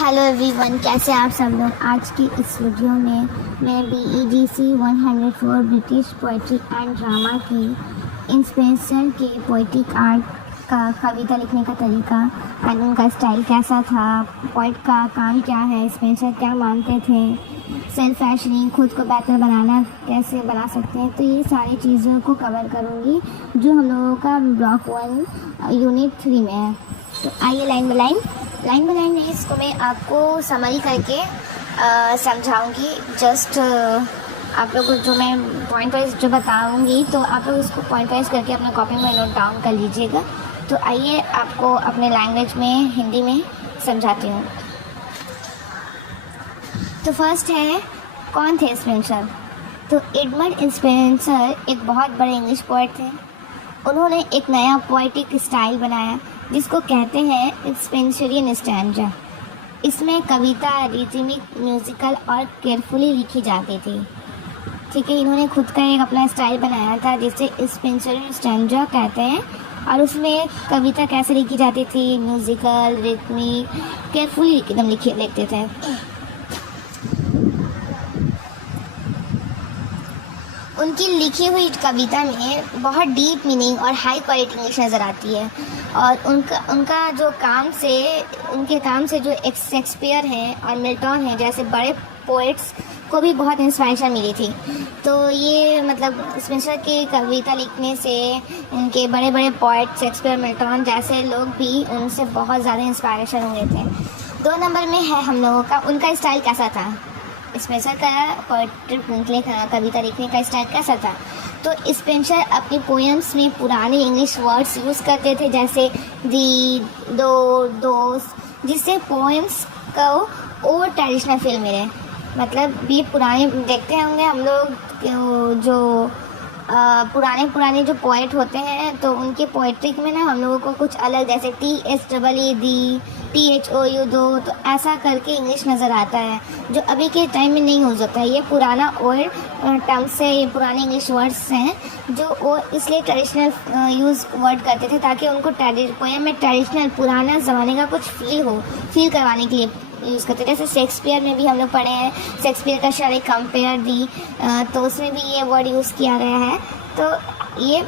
Hello everyone, कैसे आप सब लोग। आज की इस वीडियो में मैं BEDC 104 British poetry and drama की इंस्पिरेशन के पोइटिक आर्ट का कविता लिखने का तरीका एंड उनका स्टाइल कैसा था, पोइट का काम क्या है, स्पेंसर क्या मानते थे, सेल्फ फैशनिंग, खुद को बेहतर बनाना कैसे बना सकते हैं, तो ये सारी चीज़ों को कवर करूँगी जो हम लोगों का ब्लॉक 1 यूनिट 3 में है। तो आइए लाइन बाय लाइन इसको मैं आपको समरी करके समझाऊंगी। जस्ट आप लोग जो मैं पॉइंट वाइज जो बताऊंगी तो आप लोग इसको पॉइंट वाइज करके अपने कॉपी में नोट डाउन कर लीजिएगा। तो आइए आपको अपने लैंग्वेज में हिंदी में समझाती हूँ। तो फर्स्ट है, कौन थे स्पेंसर। तो एडमंड स्पेंसर एक बहुत बड़े इंग्लिश पोएट थे। उन्होंने एक नया पोएटिक स्टाइल बनाया जिसको कहते हैं स्पेंसरियन स्टैंजा। इसमें कविता रिदमिक, म्यूजिकल और केयरफुली लिखी जाती थी। ठीक है, इन्होंने खुद का एक अपना स्टाइल बनाया था जिसे स्पेंसरियन स्टैंजा कहते हैं। और उसमें कविता कैसे लिखी जाती थी, म्यूजिकल, रिदमिक, केयरफुली एकदम लिखते थे। उनकी लिखी हुई कविता में बहुत डीप मीनिंग और हाई क्वालिटी इंग्लिश नज़र आती है। और उनका जो उनके काम से जो शेक्सपियर हैं और मिल्टन हैं जैसे बड़े पोएट्स को भी बहुत इंस्पिरेशन मिली थी। तो ये मतलब स्पेंसर की कविता लिखने से उनके बड़े बड़े पोएट शेक्सपियर, मिल्टन जैसे लोग भी उनसे बहुत ज़्यादा इंस्पिरेशन हुए थे। 2 नंबर में है हम लोगों का, उनका स्टाइल कैसा था। स्पेंसर का पोएट्री कविता लिखने का स्टाइल कैसा था। तो स्पेंसर अपनी पोएम्स में पुराने इंग्लिश वर्ड्स यूज़ करते थे जैसे दी, दो, दोस, जिससे पोएम्स को और ट्रेडिशनल फील मिले। मतलब ये पुराने देखते होंगे हम लोग जो पुराने जो पोएट होते हैं तो उनके पोएट्री में ना हम लोगों को कुछ अलग जैसे THEE दी, THOU दो, तो ऐसा करके इंग्लिश नज़र आता है जो अभी के टाइम में नहीं हो सकता है। ये पुराना ओल्ड टर्म से, ये पुराने इंग्लिश वर्ड्स हैं जो वो इसलिए ट्रेडिशनल यूज़ वर्ड करते थे ताकि उनको पोएम में ट्रेडिशनल पुराना ज़माने का कुछ फील करवाने के लिए यूज़ करते थे। जैसे शेक्सपियर में भी हम लोग पढ़े हैं, शेक्सपियर का शायरी कंपेयर दी, तो उसमें भी ये वर्ड यूज़ किया गया है। तो ये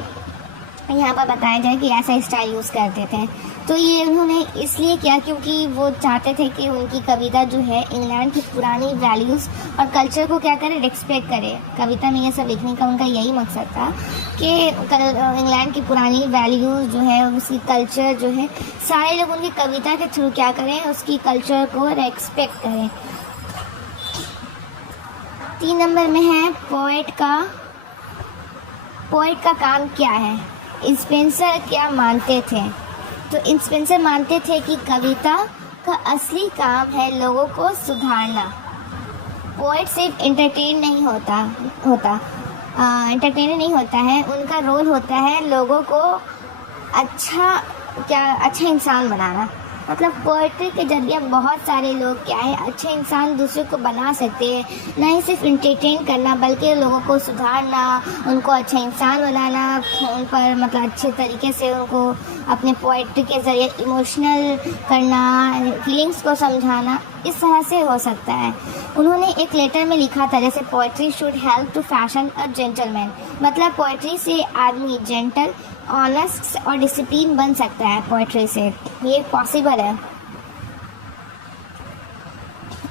यहाँ पर बताया जाए कि ऐसा स्टाइल यूज़ करते थे। तो ये उन्होंने इसलिए किया क्योंकि वो चाहते थे कि उनकी कविता जो है इंग्लैंड की पुरानी वैल्यूज़ और कल्चर को क्या करे, रिस्पेक्ट करे। कविता में ये सब लिखने का उनका यही मकसद था कि इंग्लैंड की पुरानी वैल्यूज़ जो है, उसकी कल्चर जो है, सारे लोग उनकी कविता के थ्रू क्या करें, उसकी कल्चर को रिस्पेक्ट करें। 3 नंबर में है पोएट का काम क्या है। स्पेंसर क्या मानते थे। तो स्पेंसर मानते थे कि कविता का असली काम है लोगों को सुधारना। पोएट सिर्फ एंटरटेनर नहीं होता है, उनका रोल होता है लोगों को अच्छा इंसान बनाना। मतलब पोएट्री के जरिए बहुत सारे लोग क्या है, अच्छे इंसान दूसरे को बना सकते हैं। ना ही सिर्फ एंटरटेन करना बल्कि लोगों को सुधारना, उनको अच्छा इंसान बनाना, उन पर मतलब अच्छे तरीके से उनको अपने पोएट्री के ज़रिए इमोशनल करना, फीलिंग्स को समझाना, इस तरह से हो सकता है। उन्होंने एक लेटर में लिखा था जैसे poetry should help to fashion a gentleman. मतलब पोएट्री से आदमी जेंटल, ऑनेस्ट और डिसिप्लिन बन सकता है। पोएट्री से ये पॉसिबल है।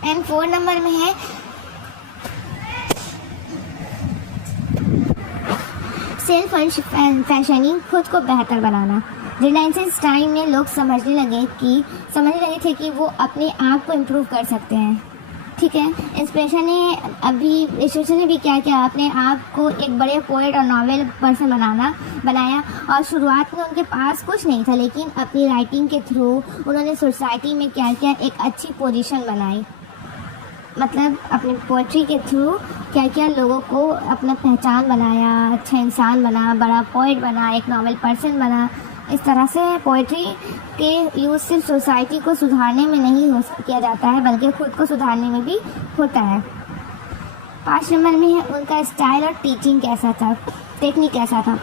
एंड 4 नंबर में है सेल्फ फैशनिंग, खुद को बेहतर बनाना। रिनाइंसेंस टाइम में लोग समझने लगे थे कि वो अपने आप को इम्प्रूव कर सकते हैं। ठीक है, स्पेंसर ने भी क्या किया, अपने आप को एक बड़े पोएट और नॉवेल पर्सन बनाया। और शुरुआत में उनके पास कुछ नहीं था, लेकिन अपनी राइटिंग के थ्रू उन्होंने सोसाइटी में क्या किया, एक अच्छी पोजीशन बनाई। मतलब अपनी पोएट्री के थ्रू क्या किया, लोगों को अपना पहचान बनाया, अच्छा इंसान बना, बड़ा पोएट बना, एक नॉवेल पर्सन बना। इस तरह से पोएट्री के यूज़ सिर्फ सोसाइटी को सुधारने में नहीं किया जाता है बल्कि खुद को सुधारने में भी होता है। 5 नंबर में है उनका स्टाइल और टेक्निक कैसा था।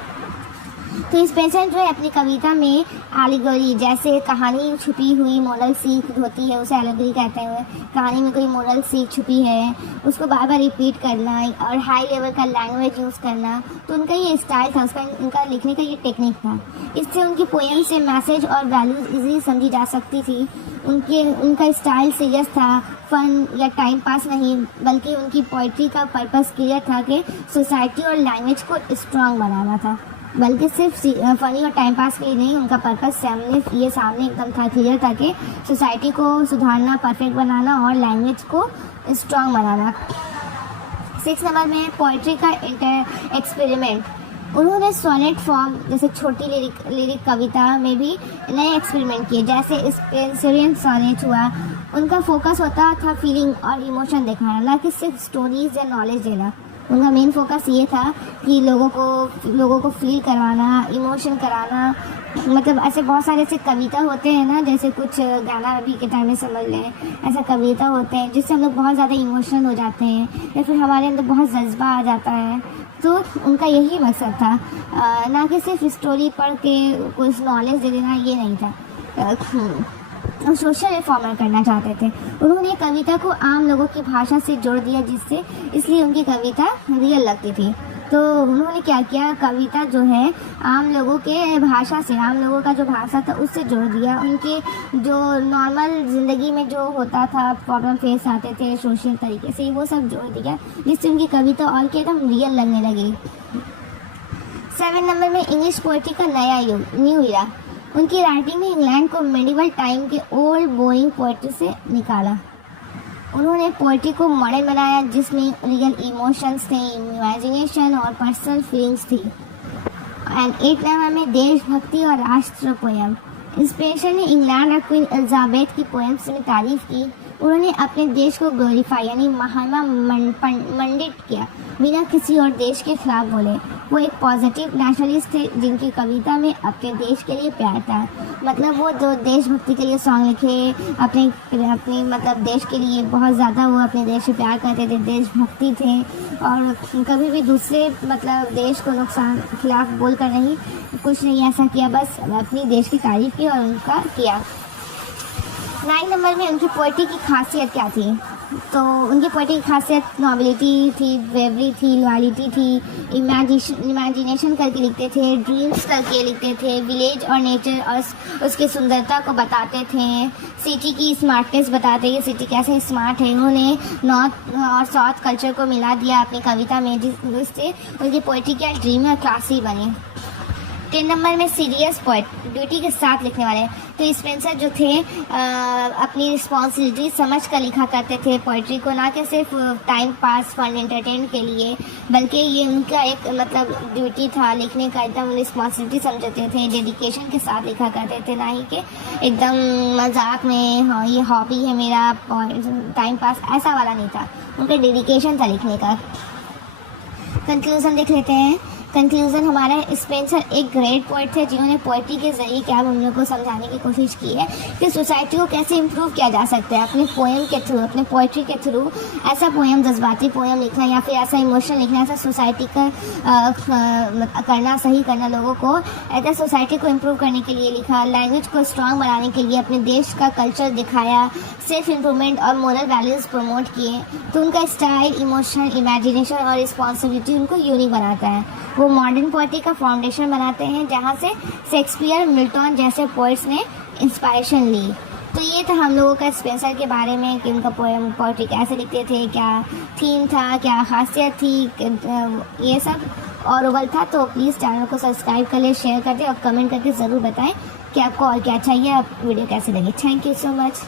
तो स्पेंसर जो है अपनी कविता में एलिगोरी, जैसे कहानी छुपी हुई मोरल सीख होती है, उसे एलिगोरी कहते हैं। कहानी में कोई मोरल सीख छुपी है, उसको बार बार रिपीट करना और हाई लेवल का लैंग्वेज यूज़ करना, तो उनका ये स्टाइल था, उनका लिखने का ये टेक्निक था। इससे उनकी पोएम से मैसेज और वैल्यूज इजीली समझी जा सकती थी। उनका स्टाइल सीरियस था, फन या टाइम पास नहीं, बल्कि उनकी पोइट्री का पर्पस क्लियर था कि सोसाइटी और लैंग्वेज को स्ट्रॉन्ग बनाना था, बल्कि सिर्फ फनी और टाइम पास के लिए नहीं। उनका पर्पस सामने एकदम था, क्लियर था कि सोसाइटी को सुधारना, परफेक्ट बनाना और लैंग्वेज को स्ट्रॉन्ग बनाना। 6 नंबर में पोइट्री का एक्सपेरिमेंट। उन्होंने सोनेट फॉर्म जैसे छोटी लिरिक कविता में भी नए एक्सपेरिमेंट किए, जैसे स्पेंसरियन सोनेट हुआ। उनका फोकस होता था फीलिंग और इमोशन दिखाना, ना कि सिर्फ स्टोरीज या नॉलेज देना। उनका मेन फोकस ये था कि लोगों को फील करवाना, इमोशन कराना। मतलब ऐसे बहुत सारे ऐसे कविता होते हैं ना, जैसे कुछ गाना अभी के टाइम में समझ लें, ऐसा कविता होते हैं जिससे हम लोग बहुत ज़्यादा इमोशनल हो जाते हैं या फिर हमारे अंदर बहुत जज्बा आ जाता है। तो उनका यही मकसद था, ना कि सिर्फ स्टोरी पढ़ के कुछ नॉलेज दे देना, ये नहीं था। सोशल रिफॉर्मर करना चाहते थे। उन्होंने कविता को आम लोगों की भाषा से जोड़ दिया, इसलिए उनकी कविता रियल लगती थी। तो उन्होंने क्या किया, कविता जो है आम लोगों के भाषा से, आम लोगों का जो भाषा था उससे जोड़ दिया। उनके जो नॉर्मल ज़िंदगी में जो होता था, प्रॉब्लम फेस आते थे सोशल तरीके से, वो सब जोड़ दिया, जिससे उनकी कविता और क्या एकदम रियल लगने लगी। 7 नंबर में इंग्लिश पोएट्री का नया युग, न्यू इरा। उनकी राइटिंग में इंग्लैंड को मेडिवल टाइम के ओल्ड बोरिंग पोएट्री से निकाला। उन्होंने पोएट्री को मॉडर्न बनाया, जिसमें रियल इमोशंस थे, इमेजिनेशन और पर्सनल फीलिंग्स थी। एंड 8 नंबर में देशभक्ति और राष्ट्र पोएम। इंस्पिरेशन ने इंग्लैंड और क्वीन एलिजाबेथ की पोएम्स में तारीफ की। उन्होंने अपने देश को ग्लोरीफाई यानी महात्मा मंडित किया, बिना किसी और देश के खिलाफ बोले। वो एक पॉजिटिव नेशनलिस्ट थे, जिनकी कविता में अपने देश के लिए प्यार था। मतलब वो जो देशभक्ति के लिए सॉन्ग लिखे, अपने मतलब देश के लिए बहुत ज़्यादा वो अपने देश से प्यार करते थे, देशभक्ति थे, और कभी भी दूसरे मतलब देश को नुकसान खिलाफ बोल कर नहीं, कुछ नहीं ऐसा किया, बस अपनी देश की तारीफ की और उनका किया। 9 नंबर में उनकी पोएट्री की खासियत क्या थी, तो उनकी पोएट्री की खासियत नॉबिलिटी थी, ब्रेवरी थी, लॉयल्टी थी, इमेजिनेशन करके लिखते थे, ड्रीम्स करके लिखते थे, विलेज और नेचर और उसकी सुंदरता को बताते थे, सिटी की स्मार्टनेस बताते हैं, सिटी कैसे स्मार्ट है। उन्होंने नॉर्थ और साउथ कल्चर को मिला दिया अपनी कविता में, जिससे उनकी पोएट्री क्या ड्रीम और क्लासी बनी। 10 नंबर में सीरियस पोएट, ड्यूटी के साथ लिखने वाले। तो स्पेंसर जो थे अपनी रिस्पॉन्सिबिलिटी समझ कर लिखा करते थे पोएट्री को, ना कि सिर्फ टाइम पास फन एंटरटेन के लिए, बल्कि ये उनका एक मतलब ड्यूटी था लिखने का, एकदम रिस्पॉन्सिबिलिटी समझते थे, डेडिकेशन के साथ लिखा करते थे, ना ही कि एकदम मजाक में हाँ ये हॉबी है मेरा टाइम पास, ऐसा वाला नहीं था। उनका डेडिकेशन था लिखने का। कंक्लूजन देख लेते हैं। कंक्लूजन हमारा, स्पेंसर एक ग्रेट पोएट थे जिन्होंने पोएट्री के ज़रिए क्या हम लोग को समझाने की कोशिश की है कि सोसाइटी को कैसे इम्प्रूव किया जा सकता है अपने पोएम के थ्रू, अपने पोएट्री के थ्रू। ऐसा पोएम, जज्बाती पोएम लिखना या फिर ऐसा इमोशनल लिखना, ऐसा सोसाइटी का करना, सही करना लोगों को, ऐसा सोसाइटी को इम्प्रूव करने के लिए लिखा, लैंग्वेज को स्ट्रॉन्ग बनाने के लिए अपने देश का कल्चर दिखाया, सेल्फ इम्प्रूवमेंट और मोरल वैल्यूज़ प्रमोट किए। तो उनका स्टाइल, इमोशन, इमेजिनेशन और रिस्पॉन्सिबिलिटी उनको यूनिक बनाता है। वो मॉडर्न पोएट्री का फाउंडेशन बनाते हैं, जहाँ से शेक्सपियर, मिल्टन जैसे पोइट्स ने इंस्पायरेशन ली। तो ये था हम लोगों का स्पेंसर के बारे में कि उनका पोएम पोएट्री कैसे लिखते थे, क्या थीम था, क्या खासियत थी, ये सब और ओवल था। तो प्लीज़ चैनल को सब्सक्राइब कर ले, शेयर कर दे और कमेंट करके ज़रूर बताएं कि आपको और क्या चाहिए, आप वीडियो कैसे लगी। Thank you so much.